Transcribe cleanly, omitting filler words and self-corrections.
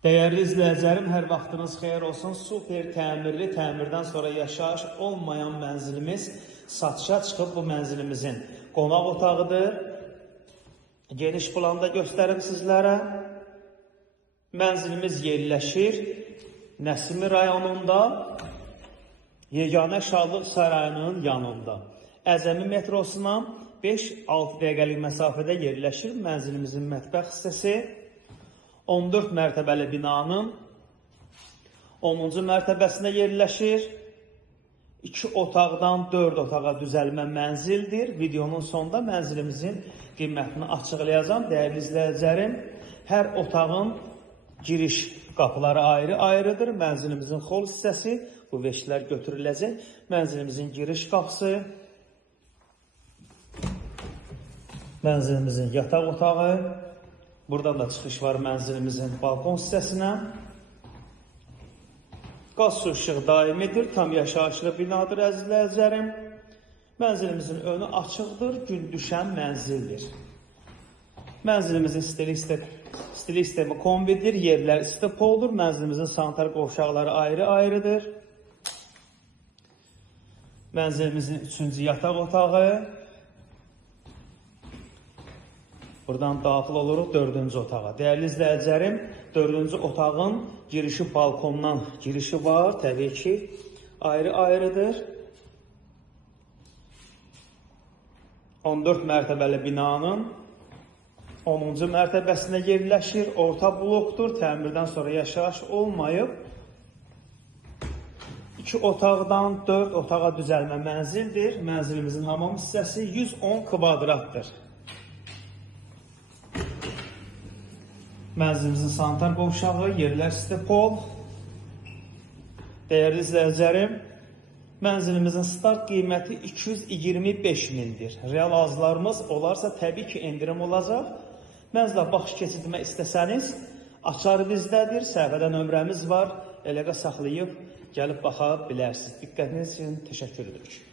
Değerli izləyicilərim, hər vaxtınız xeyir olsun. Super təmirli, təmirdən sonra yaşayış olmayan mənzilimiz satışa çıxıb. Bu mənzilimizin qonaq otağıdır. Geniş planda göstərim sizlərə. Mənzilimiz yerləşir Nəsimi rayonunda, Yeganə Şadlıq Sarayının yanında. Əzəmi metrosuna 5-6 dəqiqəlik məsafədə yerləşir mənzilimizin mətbəx hissəsi. 14 mərtəbəli binanın 10-cu mərtəbəsində yerləşir. 2 otaqdan 4 otağa düzəlmə mənzildir. Videonun sonunda mənzilimizin qiymətini açıqlayacağım. Dəyərli izləyicilərim, hər otağın giriş qapıları ayrı-ayrıdır. Mənzilimizin xol hissəsi, bu veşlər götürüləcək. Mənzilimizin giriş qapısı, mənzilimizin yataq otağı. Buradan da çıxış var mənzilimizin balkon hissəsinə. Qaz su işıq daimidir, tam yaşayışlı binadır əzizləyicilərim. Mənzilimizin önü açıqdır, gün düşən mənzildir. Mənzilimizin stili sistemi kombidir, yerlər istipoldur. Mənzilimizin sanitar qovşaqları ayrı-ayrıdır. Mənzilimizin 3-cü yataq otağı. Buradan daxil oluruq 4-cü otağa. Dəyərli izləyicilərim, 4-cü otağın girişi balkondan girişi var. Təbii ki, ayrı-ayrıdır. 14 mərtəbəli binanın 10-cu mərtəbəsində yerləşir. Orta blokdur. Təmirdən sonra yaşayış olmayıb. 2 otaqdan 4 otağa düzəlmə mənzildir. Mənzilimizin hamam hissəsi 110 kvadratdır. Mənzilimizin sanitar qovşağı, yerlər stepol. Dəyərli izləyicilərim, mənzilimizin start qiyməti 225 mindir. Real arzlarımız olarsa təbii ki, endirim olacaq. Mənzilə baxış keçirmək istəsəniz, açar bizdədir, səhifədə nömrəmiz var. Əlaqə saxlayıb, gəlib baxa bilərsiniz. Diqqətiniz üçün təşəkkür edirik.